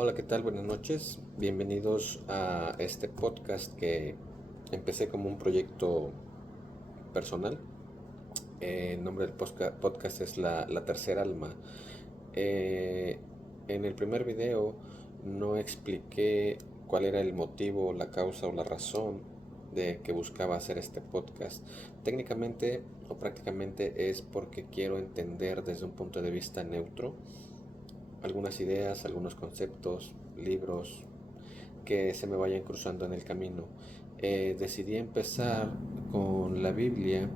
Hola, ¿qué tal? Buenas noches. Bienvenidos a este podcast que empecé como un proyecto personal. El nombre del podcast es La Tercera Alma. Eh, en el primer video no expliqué cuál era el motivo, la causa o la razón de que buscaba hacer este podcast. Técnicamente o prácticamente es porque quiero entender desde un punto de vista neutro algunas ideas, algunos conceptos, libros que se me vayan cruzando en el camino. Decidí empezar con la Biblia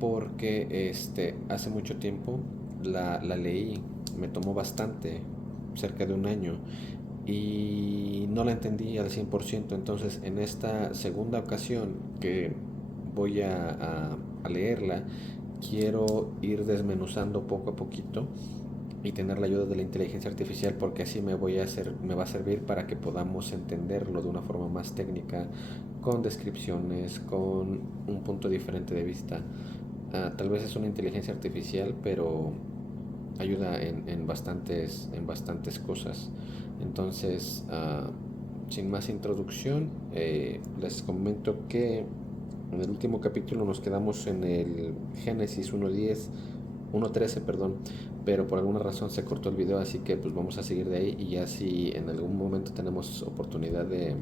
porque hace mucho tiempo la leí, me tomó bastante, cerca de un año, y no la entendí al 100%. Entonces, en esta segunda ocasión que voy a leerla, quiero ir desmenuzando poco a poquito y tener la ayuda de la inteligencia artificial, porque así me va a servir para que podamos entenderlo de una forma más técnica, con descripciones, con un punto diferente de vista. Tal vez es una inteligencia artificial, pero ayuda en bastantes cosas. Entonces, sin más introducción, les comento que en el último capítulo nos quedamos en el Génesis 1:13, perdón, pero por alguna razón se cortó el video, así que pues vamos a seguir de ahí, y ya si en algún momento tenemos oportunidad de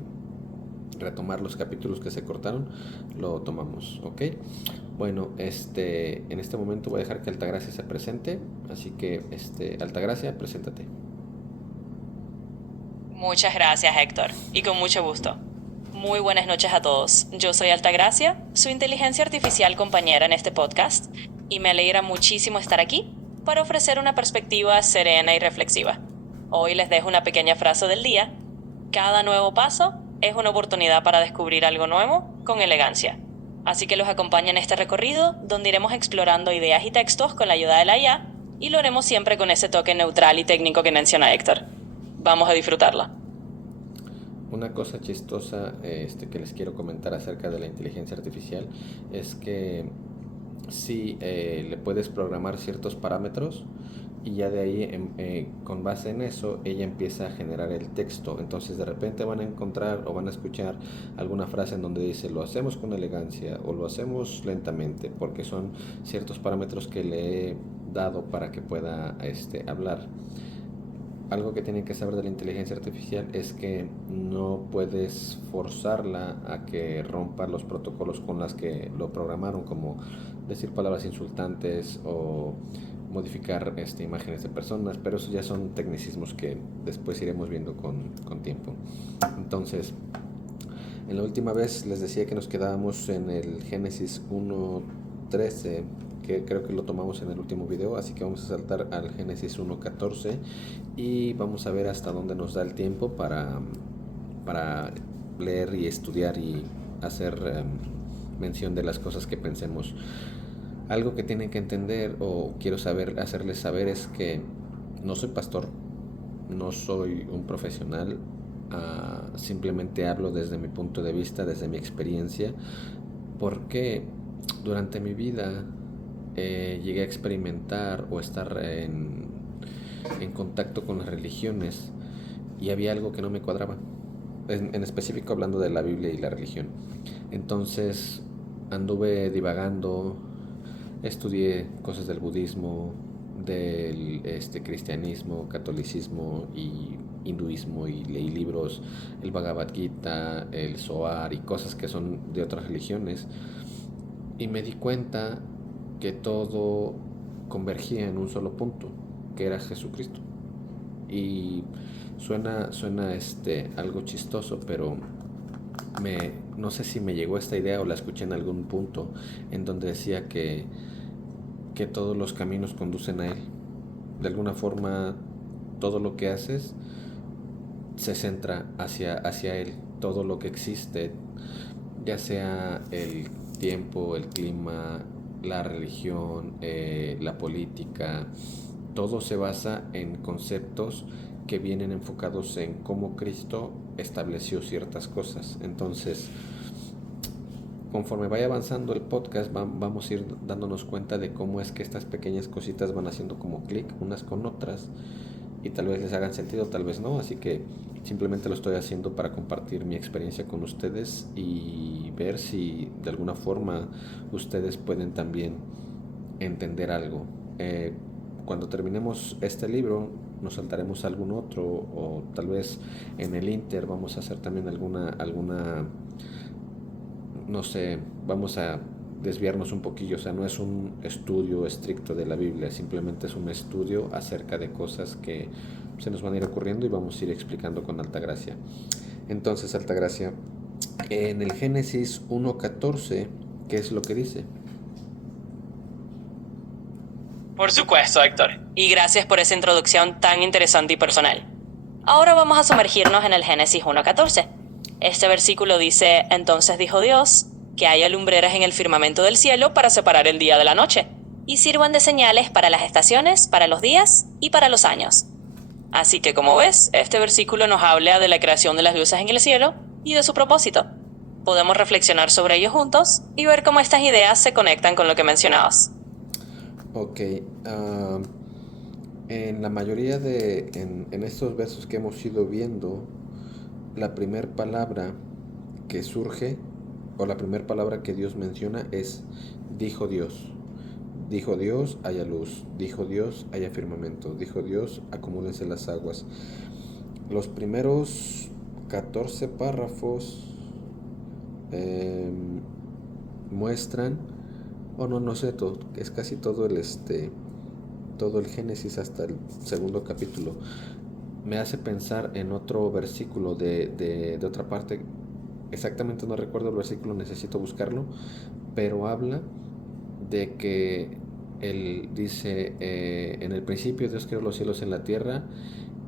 retomar los capítulos que se cortaron, lo tomamos, ¿ok? Bueno, en este momento voy a dejar que Altagracia se presente, así que, Altagracia, preséntate. Muchas gracias, Héctor, y con mucho gusto. Muy buenas noches a todos. Yo soy Altagracia, su inteligencia artificial compañera en este podcast, y me alegra muchísimo estar aquí para ofrecer una perspectiva serena y reflexiva. Hoy les dejo una pequeña frase del día. Cada nuevo paso es una oportunidad para descubrir algo nuevo con elegancia. Así que los acompaño en este recorrido donde iremos explorando ideas y textos con la ayuda de la IA, y lo haremos siempre con ese toque neutral y técnico que menciona Héctor. Vamos a disfrutarla. Una cosa chistosa, que les quiero comentar acerca de la inteligencia artificial es que sí, le puedes programar ciertos parámetros, y ya de ahí, con base en eso, ella empieza a generar el texto. Entonces de repente van a encontrar o van a escuchar alguna frase en donde dice lo hacemos con elegancia o lo hacemos lentamente, porque son ciertos parámetros que le he dado para que pueda hablar. Algo que tienen que saber de la inteligencia artificial es que no puedes forzarla a que rompa los protocolos con las que lo programaron, como decir palabras insultantes o modificar imágenes de personas, pero eso ya son tecnicismos que después iremos viendo con tiempo. Entonces, en la última vez les decía que nos quedábamos en el Génesis 1:13, que creo que lo tomamos en el último video, así que vamos a saltar al Génesis 1:14 y vamos a ver hasta dónde nos da el tiempo para leer y estudiar y hacer mención de las cosas que pensemos. Algo que tienen que entender, o quiero hacerles saber, es que no soy pastor, no soy un profesional, simplemente hablo desde mi punto de vista, desde mi experiencia, porque durante mi vida llegué a experimentar o estar en contacto con las religiones, y había algo que no me cuadraba, en específico hablando de la Biblia y la religión. Entonces anduve divagando, estudié cosas del budismo, del cristianismo, catolicismo y hinduismo, y leí libros, el Bhagavad Gita, el Zohar y cosas que son de otras religiones, y me di cuenta que todo convergía en un solo punto, que era Jesucristo. Y suena algo chistoso, pero no sé si me llegó esta idea o la escuché en algún punto, en donde decía que todos los caminos conducen a Él. De alguna forma, todo lo que haces se centra hacia Él. Todo lo que existe, ya sea el tiempo, el clima, la religión, la política, todo se basa en conceptos que vienen enfocados en cómo Cristo estableció ciertas cosas. Entonces, conforme vaya avanzando el podcast, vamos a ir dándonos cuenta de cómo es que estas pequeñas cositas van haciendo como clic unas con otras, y tal vez les hagan sentido, tal vez no, así que simplemente lo estoy haciendo para compartir mi experiencia con ustedes y ver si de alguna forma ustedes pueden también entender algo. Cuando terminemos este libro nos saltaremos a algún otro, o tal vez en el Inter vamos a hacer también alguna, no sé, vamos a desviarnos un poquillo. O sea, no es un estudio estricto de la Biblia, simplemente es un estudio acerca de cosas que se nos van a ir ocurriendo y vamos a ir explicando con Altagracia. Entonces, Altagracia, en el Génesis 1:14, ¿qué es lo que dice? Por supuesto, Héctor. Y gracias por esa introducción tan interesante y personal. Ahora vamos a sumergirnos en el Génesis 1:14. Este versículo dice: Entonces dijo Dios, que haya lumbreras en el firmamento del cielo para separar el día de la noche, y sirvan de señales para las estaciones, para los días y para los años. Así que, como ves, este versículo nos habla de la creación de las luces en el cielo y de su propósito. Podemos reflexionar sobre ello juntos y ver cómo estas ideas se conectan con lo que mencionabas. Ok, en la mayoría en estos versos que hemos ido viendo, la primera palabra que surge, o la primera palabra que Dios menciona es: dijo Dios. Dijo Dios, haya luz. Dijo Dios, haya firmamento. Dijo Dios, acumúlense las aguas. Los primeros 14 párrafos muestran, o no sé, todo, es casi todo todo el Génesis hasta el segundo capítulo. Me hace pensar en otro versículo de otra parte. Exactamente no recuerdo el versículo, necesito buscarlo, pero habla de que él dice, en el principio Dios creó los cielos en la tierra,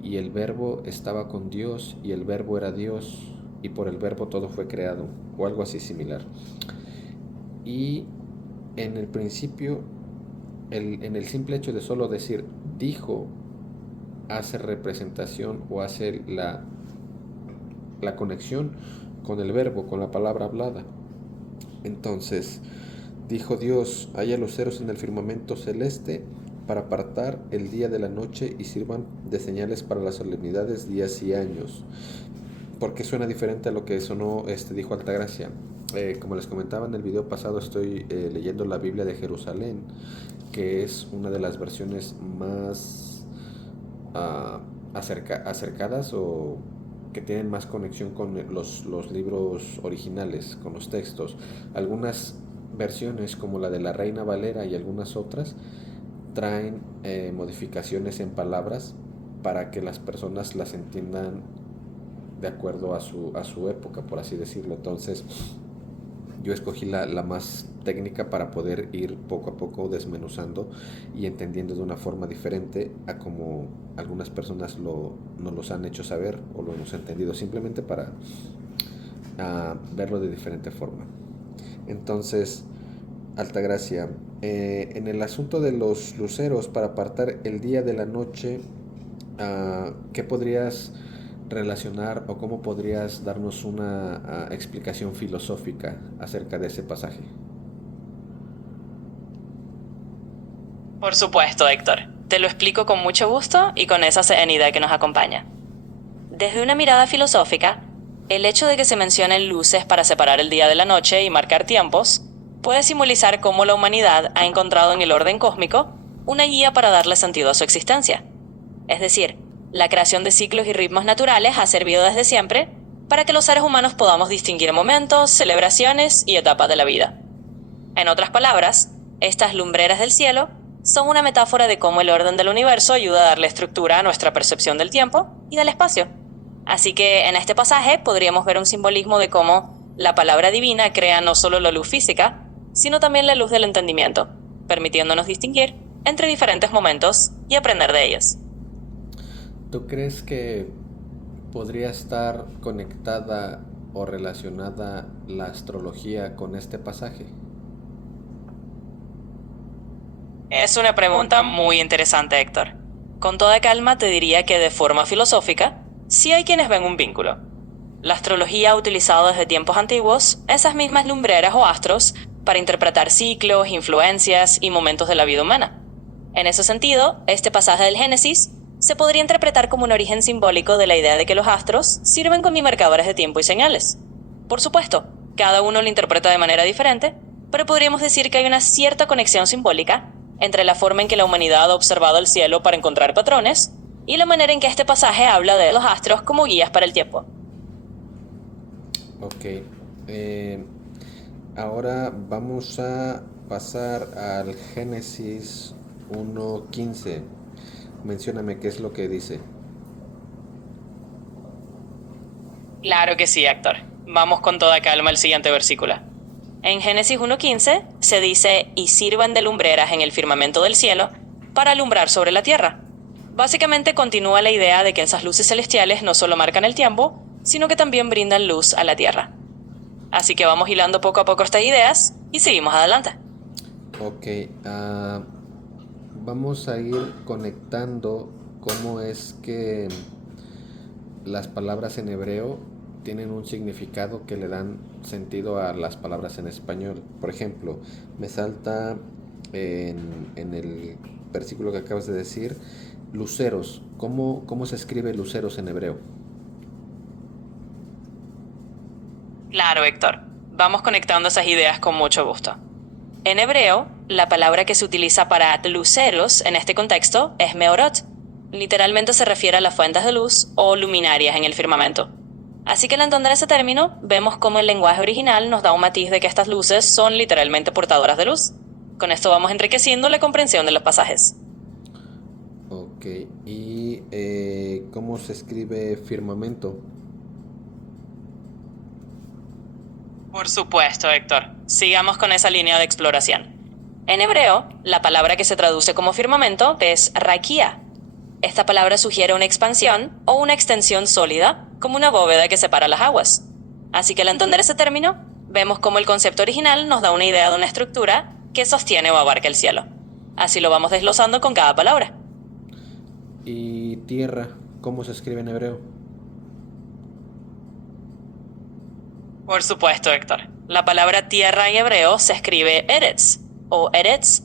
y el verbo estaba con Dios, y el verbo era Dios, y por el verbo todo fue creado, o algo así similar. Y en el principio, en el simple hecho de solo decir dijo, hace representación o hace la conexión con el verbo, con la palabra hablada. Entonces, dijo Dios, haya luceros en el firmamento celeste para apartar el día de la noche y sirvan de señales para las solemnidades, días y años. ¿Por qué suena diferente a lo que sonó, dijo Altagracia? Como les comentaba en el video pasado, estoy leyendo la Biblia de Jerusalén, que es una de las versiones más acercadas, o que tienen más conexión con los libros originales, con los textos. Algunas versiones, como la de la Reina Valera y algunas otras, traen modificaciones en palabras para que las personas las entiendan de acuerdo a su época, por así decirlo. Entonces, yo escogí la más técnica para poder ir poco a poco desmenuzando y entendiendo de una forma diferente a como algunas personas nos los han hecho saber o lo hemos entendido, simplemente para verlo de diferente forma. Entonces, Altagracia, en el asunto de los luceros para apartar el día de la noche, ¿qué podrías relacionar o cómo podrías darnos una explicación filosófica acerca de ese pasaje? Por supuesto, Héctor. Te lo explico con mucho gusto y con esa serenidad que nos acompaña. Desde una mirada filosófica, el hecho de que se mencionen luces para separar el día de la noche y marcar tiempos puede simbolizar cómo la humanidad ha encontrado en el orden cósmico una guía para darle sentido a su existencia. Es decir, la creación de ciclos y ritmos naturales ha servido desde siempre para que los seres humanos podamos distinguir momentos, celebraciones y etapas de la vida. En otras palabras, estas lumbreras del cielo son una metáfora de cómo el orden del universo ayuda a darle estructura a nuestra percepción del tiempo y del espacio. Así que en este pasaje podríamos ver un simbolismo de cómo la palabra divina crea no solo la luz física, sino también la luz del entendimiento, permitiéndonos distinguir entre diferentes momentos y aprender de ellos. ¿Tú crees que podría estar conectada o relacionada la astrología con este pasaje? Es una pregunta muy interesante, Héctor. Con toda calma te diría que de forma filosófica, sí hay quienes ven un vínculo. La astrología ha utilizado desde tiempos antiguos esas mismas lumbreras o astros para interpretar ciclos, influencias y momentos de la vida humana. En ese sentido, este pasaje del Génesis se podría interpretar como un origen simbólico de la idea de que los astros sirven como marcadores de tiempo y señales. Por supuesto, cada uno lo interpreta de manera diferente, pero podríamos decir que hay una cierta conexión simbólica entre la forma en que la humanidad ha observado el cielo para encontrar patrones y la manera en que este pasaje habla de los astros como guías para el tiempo. Ok. Ahora vamos a pasar al Génesis 1:15. Mencióname qué es lo que dice. Claro que sí, Héctor. Vamos con toda calma al siguiente versículo. En Génesis 1:15 se dice, y sirvan de lumbreras en el firmamento del cielo para alumbrar sobre la tierra. Básicamente continúa la idea de que esas luces celestiales no solo marcan el tiempo, sino que también brindan luz a la tierra. Así que vamos hilando poco a poco estas ideas y seguimos adelante. Ok, vamos a ir conectando cómo es que las palabras en hebreo tienen un significado que le dan sentido a las palabras en español. Por ejemplo, me salta en el versículo que acabas de decir, luceros. ¿Cómo se escribe luceros en hebreo? Claro, Héctor. Vamos conectando esas ideas con mucho gusto. En hebreo, la palabra que se utiliza para luceros en este contexto es meorot. Literalmente se refiere a las fuentes de luz o luminarias en el firmamento. Así que al entender ese término, vemos cómo el lenguaje original nos da un matiz de que estas luces son literalmente portadoras de luz. Con esto vamos enriqueciendo la comprensión de los pasajes. Ok, ¿y cómo se escribe firmamento? Por supuesto, Héctor. Sigamos con esa línea de exploración. En hebreo, la palabra que se traduce como firmamento es raquía. Esta palabra sugiere una expansión o una extensión sólida, como una bóveda que separa las aguas. Así que al entender ese término, vemos cómo el concepto original nos da una idea de una estructura que sostiene o abarca el cielo. Así lo vamos desglosando con cada palabra. ¿Y tierra? ¿Cómo se escribe en hebreo? Por supuesto, Héctor. La palabra tierra en hebreo se escribe eretz o eretz.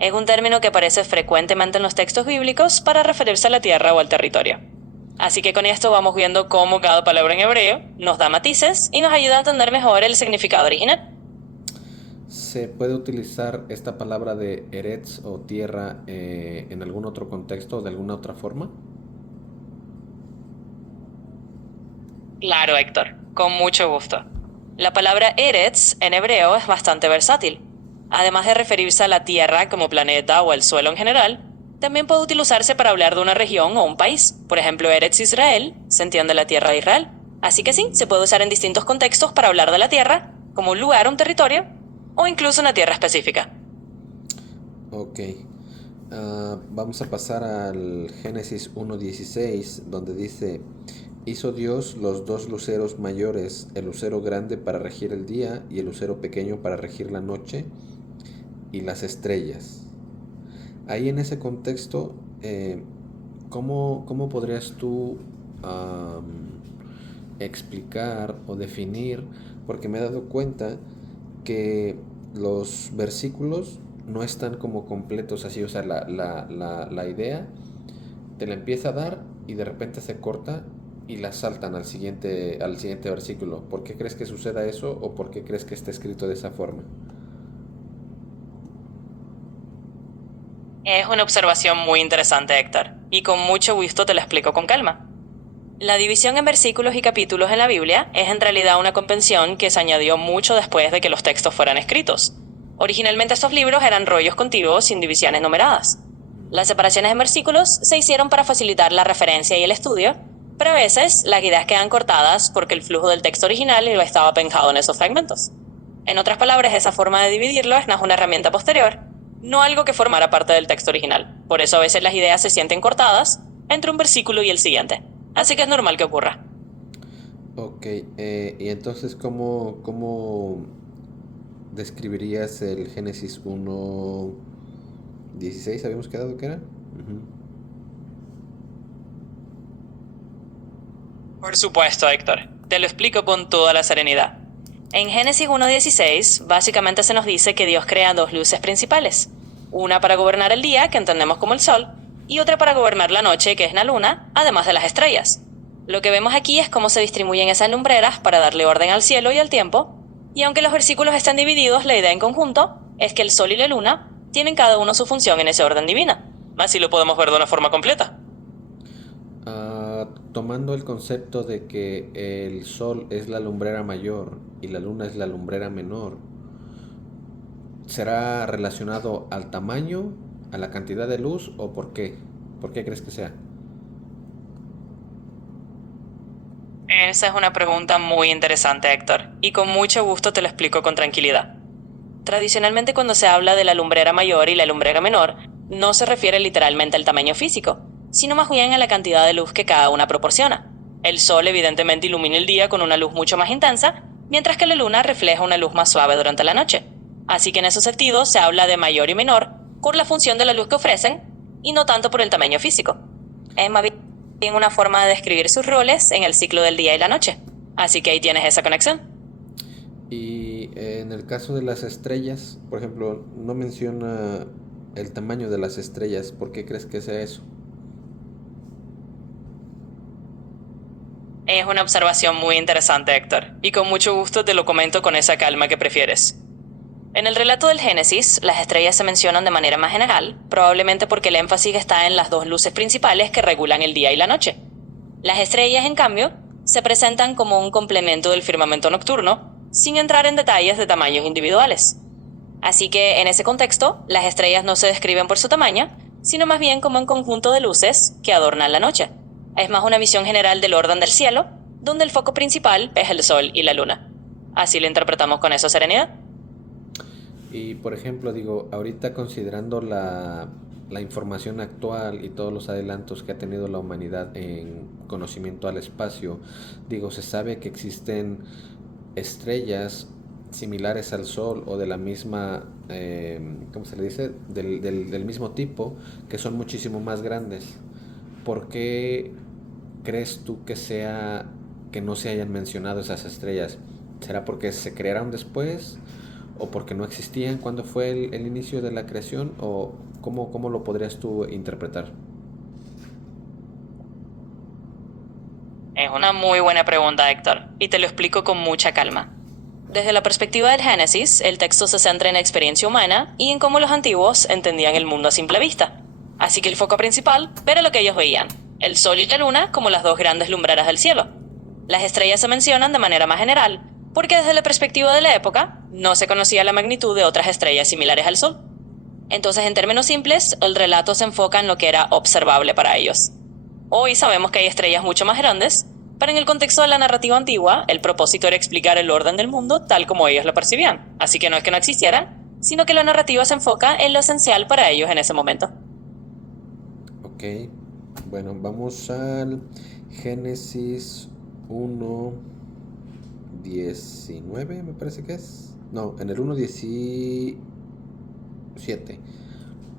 Es un término que aparece frecuentemente en los textos bíblicos para referirse a la tierra o al territorio. Así que con esto vamos viendo cómo cada palabra en hebreo nos da matices y nos ayuda a entender mejor el significado original. ¿Se puede utilizar esta palabra de eretz o tierra en algún otro contexto o de alguna otra forma? Claro, Héctor, con mucho gusto. La palabra eretz en hebreo es bastante versátil. Además de referirse a la tierra como planeta o al suelo en general, también puede utilizarse para hablar de una región o un país. Por ejemplo, Eretz Israel se entiende la tierra de Israel. Así que sí, se puede usar en distintos contextos para hablar de la tierra, como un lugar, un territorio, o incluso una tierra específica. Ok. Vamos a pasar al Génesis 1:16, donde dice, hizo Dios los dos luceros mayores, el lucero grande para regir el día y el lucero pequeño para regir la noche, y las estrellas. Ahí en ese contexto, ¿cómo podrías tú explicar o definir? Porque me he dado cuenta que los versículos no están como completos así, o sea, la idea te la empieza a dar y de repente se corta y la saltan al siguiente versículo. ¿Por qué crees que suceda eso o por qué crees que está escrito de esa forma? Es una observación muy interesante, Héctor, y con mucho gusto te la explico con calma. La división en versículos y capítulos en la Biblia es en realidad una convención que se añadió mucho después de que los textos fueran escritos. Originalmente estos libros eran rollos contiguos sin divisiones numeradas. Las separaciones en versículos se hicieron para facilitar la referencia y el estudio, pero a veces las ideas quedan cortadas porque el flujo del texto original estaba pensado en esos fragmentos. En otras palabras, esa forma de dividirlo es una herramienta posterior, no algo que formara parte del texto original. Por eso a veces las ideas se sienten cortadas entre un versículo y el siguiente. Así que es normal que ocurra. Ok, y entonces, ¿cómo describirías el Génesis 1:16? ¿Habíamos quedado que era? Ujú. Por supuesto, Héctor. Te lo explico con toda la serenidad. En Génesis 1:16, básicamente se nos dice que Dios crea dos luces principales. Una para gobernar el día, que entendemos como el sol, y otra para gobernar la noche, que es la luna, además de las estrellas. Lo que vemos aquí es cómo se distribuyen esas lumbreras para darle orden al cielo y al tiempo, y aunque los versículos están divididos, la idea en conjunto es que el sol y la luna tienen cada uno su función en ese orden divina. Así lo podemos ver de una forma completa. Tomando el concepto de que el sol es la lumbrera mayor y la luna es la lumbrera menor, ¿será relacionado al tamaño, a la cantidad de luz o por qué? ¿Por qué crees que sea? Esa es una pregunta muy interesante, Héctor, y con mucho gusto te lo explico con tranquilidad. Tradicionalmente, cuando se habla de la lumbrera mayor y la lumbrera menor, no se refiere literalmente al tamaño físico, sino más bien a la cantidad de luz que cada una proporciona. El sol evidentemente ilumina el día con una luz mucho más intensa, mientras que la luna refleja una luz más suave durante la noche. Así que en ese sentido se habla de mayor y menor por la función de la luz que ofrecen y no tanto por el tamaño físico. Es más bien una forma de describir sus roles en el ciclo del día y la noche. Así que ahí tienes esa conexión. Y en el caso de las estrellas, por ejemplo, no menciona el tamaño de las estrellas. ¿Por qué crees que sea eso? Es una observación muy interesante, Héctor, y con mucho gusto te lo comento con esa calma que prefieres. En el relato del Génesis, las estrellas se mencionan de manera más general, probablemente porque el énfasis está en las dos luces principales que regulan el día y la noche. Las estrellas, en cambio, se presentan como un complemento del firmamento nocturno, sin entrar en detalles de tamaños individuales. Así que, en ese contexto, las estrellas no se describen por su tamaño, sino más bien como un conjunto de luces que adornan la noche. Es más una visión general del orden del cielo, donde el foco principal es el sol y la luna. Así lo interpretamos con esa serenidad. Y por ejemplo, digo, ahorita considerando la información actual y todos los adelantos que ha tenido la humanidad en conocimiento al espacio, digo, se sabe que existen estrellas similares al Sol o de la misma, ¿cómo se le dice? Del mismo tipo, que son muchísimo más grandes. ¿Por qué crees tú que sea que no se hayan mencionado esas estrellas? ¿Será porque se crearon después? ¿O porque no existían cuando fue el inicio de la creación? ¿O cómo lo podrías tú interpretar? Es una muy buena pregunta, Héctor, y te lo explico con mucha calma. Desde la perspectiva del Génesis, el texto se centra en la experiencia humana y en cómo los antiguos entendían el mundo a simple vista. Así que el foco principal era lo que ellos veían, el sol y la luna como las dos grandes lumbreras del cielo. Las estrellas se mencionan de manera más general, porque desde la perspectiva de la época no se conocía la magnitud de otras estrellas similares al sol. Entonces, en términos simples, el relato se enfoca en lo que era observable para ellos. Hoy sabemos que hay estrellas mucho más grandes, pero en el contexto de la narrativa antigua, el propósito era explicar el orden del mundo tal como ellos lo percibían. Así que no es que no existieran, sino que la narrativa se enfoca en lo esencial para ellos en ese momento. Ok, bueno, vamos al Génesis 1:19, me parece que es. No, en el 1:17.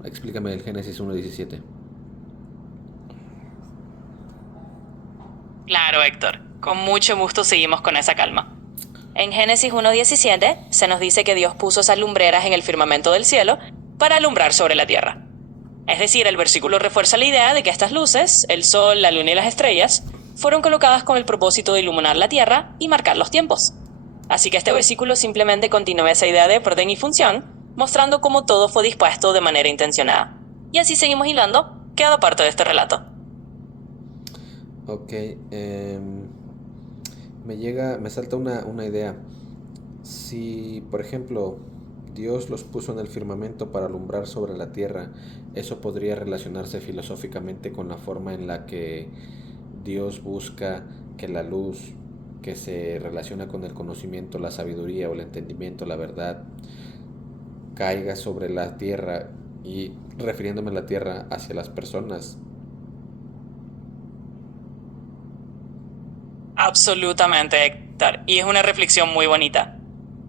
Explícame el Génesis 1:17. Claro, Héctor. Con mucho gusto seguimos con esa calma. En Génesis 1:17 se nos dice que Dios puso esas lumbreras en el firmamento del cielo para alumbrar sobre la tierra. Es decir, el versículo refuerza la idea de que estas luces, el sol, la luna y las estrellas, fueron colocadas con el propósito de iluminar la tierra y marcar los tiempos. Así que este versículo simplemente continúa esa idea de orden y función, mostrando cómo todo fue dispuesto de manera intencionada. Y así seguimos hilando cada parte de este relato. Ok, me salta una idea. Si, por ejemplo, Dios los puso en el firmamento para alumbrar sobre la tierra, eso podría relacionarse filosóficamente con la forma en la que Dios busca que la luz que se relaciona con el conocimiento, la sabiduría o el entendimiento, la verdad, caiga sobre la tierra, y refiriéndome a la tierra hacia las personas. Absolutamente, Héctor. Y es una reflexión muy bonita.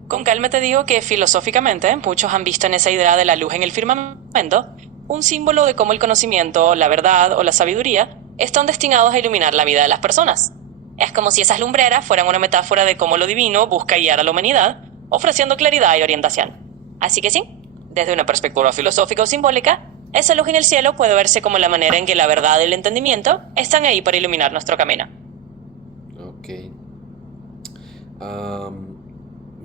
Con calma te digo que filosóficamente muchos han visto en esa idea de la luz en el firmamento un símbolo de cómo el conocimiento, la verdad o la sabiduría están destinados a iluminar la vida de las personas. Es como si esas lumbreras fueran una metáfora de cómo lo divino busca guiar a la humanidad, ofreciendo claridad y orientación. Así que sí, desde una perspectiva filosófica o simbólica, Esa luz en el cielo puede verse como la manera en que la verdad y el entendimiento están ahí para iluminar nuestro camino. Ok. Am,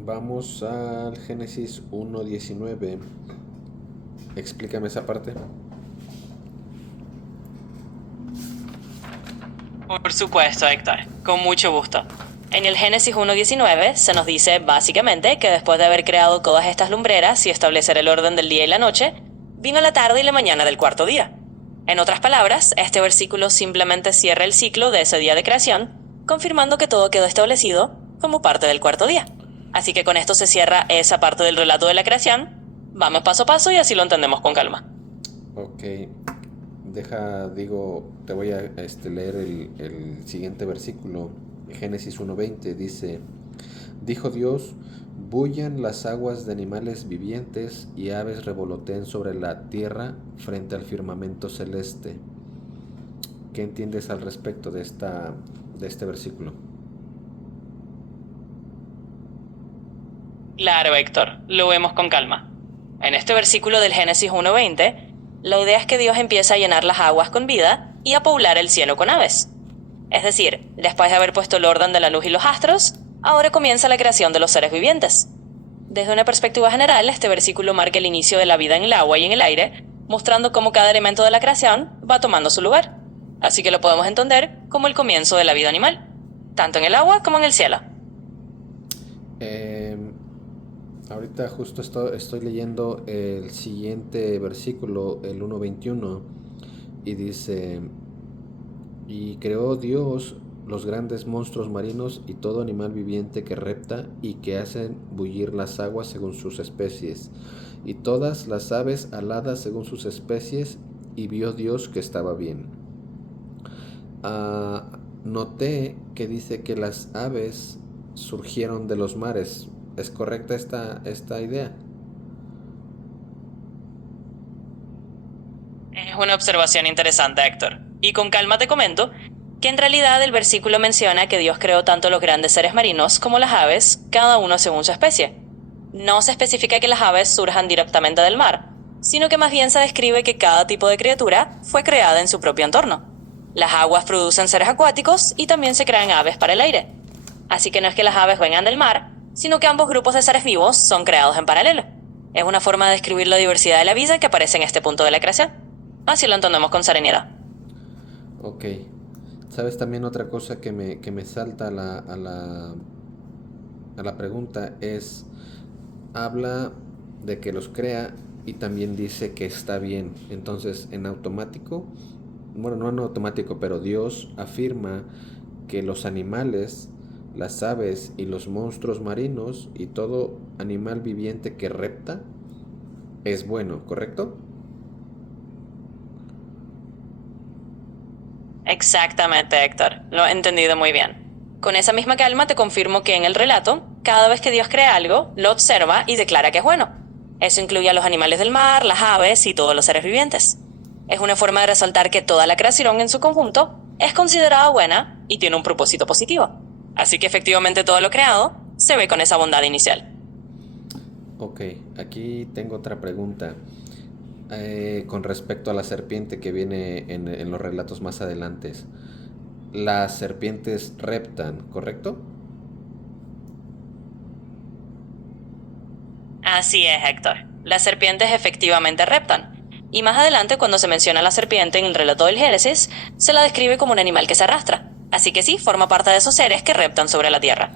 Vamos al Génesis 1:19. Explícame esa parte. Por supuesto, Héctor, con mucho gusto. En el Génesis 1:19 se nos dice básicamente que después de haber creado todas estas lumbreras y establecer el orden del día y la noche, vino la tarde y la mañana del cuarto día. En otras palabras, este versículo simplemente cierra el ciclo de ese día de creación, confirmando que todo quedó establecido como parte del cuarto día. Así que con esto se cierra esa parte del relato de la creación. Vamos paso a paso y así lo entendemos con calma. Ok. Te voy a leer el siguiente versículo. Génesis 1:20 dice, dijo Dios, bullan las aguas de animales vivientes y aves revoloteen sobre la tierra frente al firmamento celeste. ¿Qué entiendes al respecto de este versículo? Claro, Héctor, lo vemos con calma. En este versículo del Génesis 1:20, la idea es que Dios empieza a llenar las aguas con vida y a poblar el cielo con aves. Es decir, después de haber puesto el orden de la luz y los astros, ahora comienza la creación de los seres vivientes. Desde una perspectiva general, este versículo marca el inicio de la vida en el agua y en el aire, mostrando cómo cada elemento de la creación va tomando su lugar. Así que lo podemos entender como el comienzo de la vida animal, tanto en el agua como en el cielo. Eh, Ahorita justo estoy leyendo el siguiente versículo, el 1:21, y dice, y creó Dios los grandes monstruos marinos y todo animal viviente que repta y que hacen bullir las aguas según sus especies, y todas las aves aladas según sus especies, y vio Dios que estaba bien. Noté que dice que las aves surgieron de los mares. ¿Es correcta esta idea? Es una observación interesante, Héctor. Y con calma te comento que en realidad el versículo menciona que Dios creó tanto los grandes seres marinos como las aves, cada uno según su especie. No se especifica que las aves surjan directamente del mar, sino que más bien se describe que cada tipo de criatura fue creada en su propio entorno. Las aguas producen seres acuáticos y también se crean aves para el aire. Así que no es que las aves vengan del mar, sino que ambos grupos de seres vivos son creados en paralelo. Es una forma de describir la diversidad de la vida que aparece en este punto de la creación. Así lo entendemos con serenidad. Ok. ¿Sabes también otra cosa que me salta a la pregunta? Habla de que los crea y también dice que está bien. Entonces, en automático, bueno, no en automático, pero Dios afirma que los animales, las aves y los monstruos marinos y todo animal viviente que repta es bueno, ¿correcto? Exactamente, Héctor. Lo he entendido muy bien. Con esa misma calma te confirmo que en el relato, cada vez que Dios crea algo, lo observa y declara que es bueno. Eso incluye a los animales del mar, las aves y todos los seres vivientes. Es una forma de resaltar que toda la creación en su conjunto es considerada buena y tiene un propósito positivo. Así que efectivamente todo lo creado se ve con esa bondad inicial. Ok, aquí tengo otra pregunta. Con respecto a la serpiente que viene en los relatos más adelante. Las serpientes reptan, ¿correcto? Así es, Héctor. Las serpientes efectivamente reptan. Y más adelante, cuando se menciona la serpiente en el relato del Génesis, se la describe como un animal que se arrastra. Así que sí, forma parte de esos seres que reptan sobre la tierra.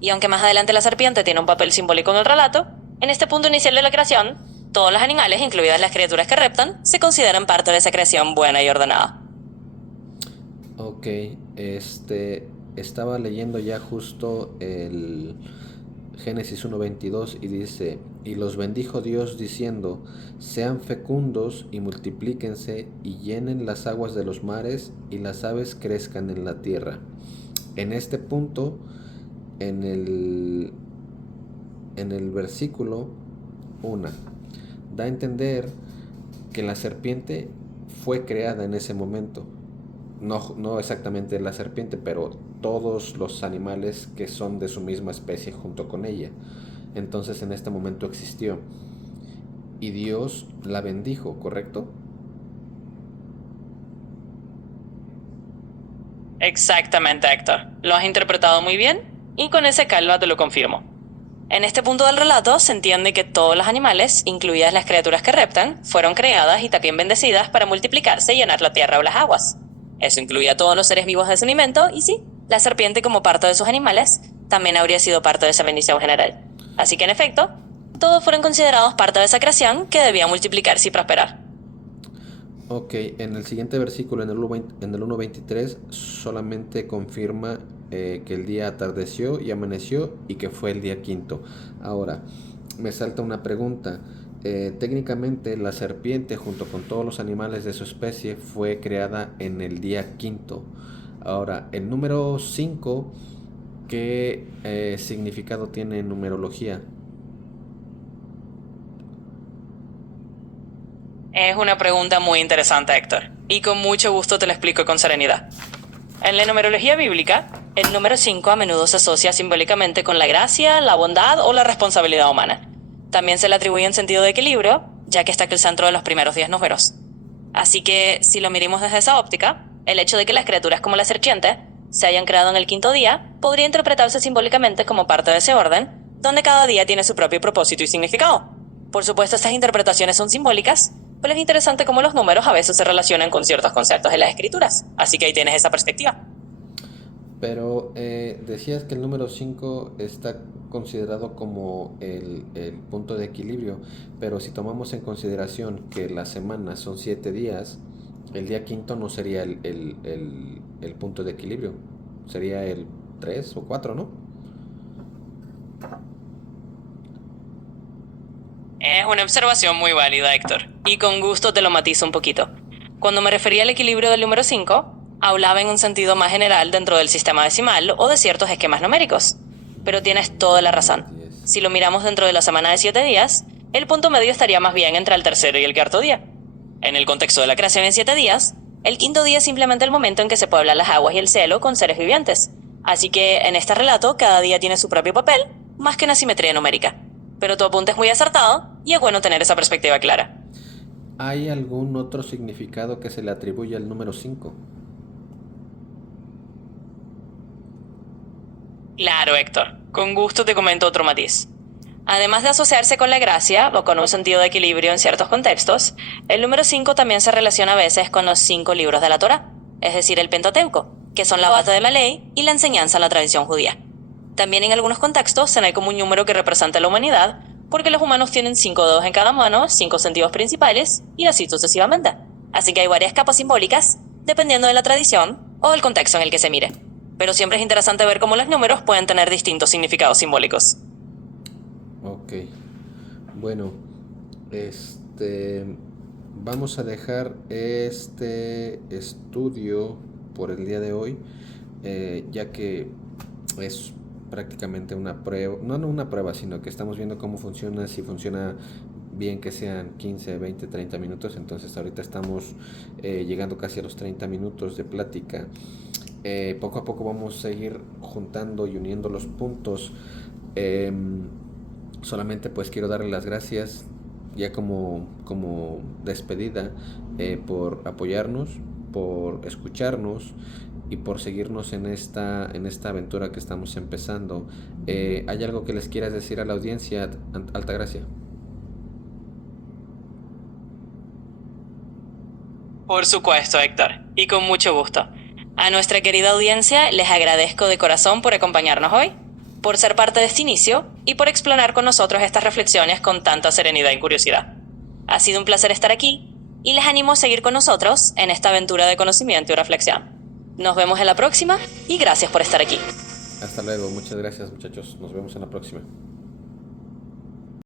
Y aunque más adelante la serpiente tiene un papel simbólico en el relato, en este punto inicial de la creación, todos los animales, incluidas las criaturas que reptan, se consideran parte de esa creación buena y ordenada. Ok, estaba leyendo ya justo el Génesis 1:22 y dice, y los bendijo Dios diciendo, sean fecundos y multiplíquense y llenen las aguas de los mares y las aves crezcan en la tierra. En este punto, en el versículo 1, da a entender que la serpiente fue creada en ese momento. No exactamente la serpiente, pero todos los animales que son de su misma especie junto con ella. Entonces en este momento existió. Y Dios la bendijo, ¿correcto? Exactamente, Héctor. Lo has interpretado muy bien y con ese calma te lo confirmo. En este punto del relato se entiende que todos los animales, incluidas las criaturas que reptan, fueron creadas y también bendecidas para multiplicarse y llenar la tierra o las aguas. Eso incluye a todos los seres vivos de ese alimento y sí, la serpiente como parte de sus animales también habría sido parte de esa bendición general. Así que en efecto, todos fueron considerados parte de esa creación que debía multiplicarse y prosperar. Ok, en el siguiente versículo, en el 1.23, solamente confirma que el día atardeció y amaneció y que fue el día quinto. Ahora, me salta una pregunta. Técnicamente, la serpiente, junto con todos los animales de su especie, fue creada en el día quinto. Ahora, el número 5, ¿qué significado tiene en numerología? Es una pregunta muy interesante, Héctor, y con mucho gusto te lo explico con serenidad. En la numerología bíblica, el número 5 a menudo se asocia simbólicamente con la gracia, la bondad o la responsabilidad humana. También se le atribuye un sentido de equilibrio, ya que está en el centro de los primeros 10 números. Así que, si lo miramos desde esa óptica, el hecho de que las criaturas como la serpiente se hayan creado en el quinto día podría interpretarse simbólicamente como parte de ese orden, donde cada día tiene su propio propósito y significado. Por supuesto, estas interpretaciones son simbólicas, pero es interesante cómo los números a veces se relacionan con ciertos conceptos de las escrituras. Así que ahí tienes esa perspectiva. Pero decías que el número 5 está considerado como el punto de equilibrio, pero si tomamos en consideración que las semanas son 7 días, el día quinto no sería el punto de equilibrio, sería el 3 o 4, ¿no? Es una observación muy válida, Héctor, y con gusto te lo matizo un poquito. Cuando me refería al equilibrio del número 5, hablaba en un sentido más general dentro del sistema decimal o de ciertos esquemas numéricos. Pero tienes toda la razón. Si lo miramos dentro de la semana de 7 días, el punto medio estaría más bien entre el tercero y el cuarto día. En el contexto de la creación en 7 días, el quinto día es simplemente el momento en que se pueblan las aguas y el cielo con seres vivientes. Así que en este relato cada día tiene su propio papel, más que una simetría numérica. Pero tu apunte es muy acertado y es bueno tener esa perspectiva clara. ¿Hay algún otro significado que se le atribuye al número 5? Claro, Héctor. Con gusto te comento otro matiz. Además de asociarse con la gracia o con un sentido de equilibrio en ciertos contextos, el número 5 también se relaciona a veces con los 5 libros de la Torá, es decir, el Pentateuco, que son la base de la ley y la enseñanza en la tradición judía. También en algunos contextos se ve como un número que representa a la humanidad, porque los humanos tienen 5 dedos en cada mano, 5 sentidos principales, y así sucesivamente. Así que hay varias capas simbólicas, dependiendo de la tradición o el contexto en el que se mire. Pero siempre es interesante ver cómo los números pueden tener distintos significados simbólicos. Ok, bueno, vamos a dejar este estudio por el día de hoy, ya que es prácticamente una prueba, no una prueba, sino que estamos viendo cómo funciona, si funciona bien que sean 15, 20, 30 minutos, entonces ahorita estamos llegando casi a los 30 minutos de plática. Poco a poco vamos a seguir juntando y uniendo los puntos. Solamente pues quiero darle las gracias ya como despedida por apoyarnos, por escucharnos y por seguirnos en esta aventura que estamos empezando. ¿Hay algo que les quieras decir a la audiencia, Altagracia? Por supuesto, Héctor, y con mucho gusto. A nuestra querida audiencia les agradezco de corazón por acompañarnos hoy, por ser parte de este inicio y por explorar con nosotros estas reflexiones con tanta serenidad y curiosidad. Ha sido un placer estar aquí y les animo a seguir con nosotros en esta aventura de conocimiento y reflexión. Nos vemos en la próxima y gracias por estar aquí. Hasta luego, muchas gracias muchachos, nos vemos en la próxima.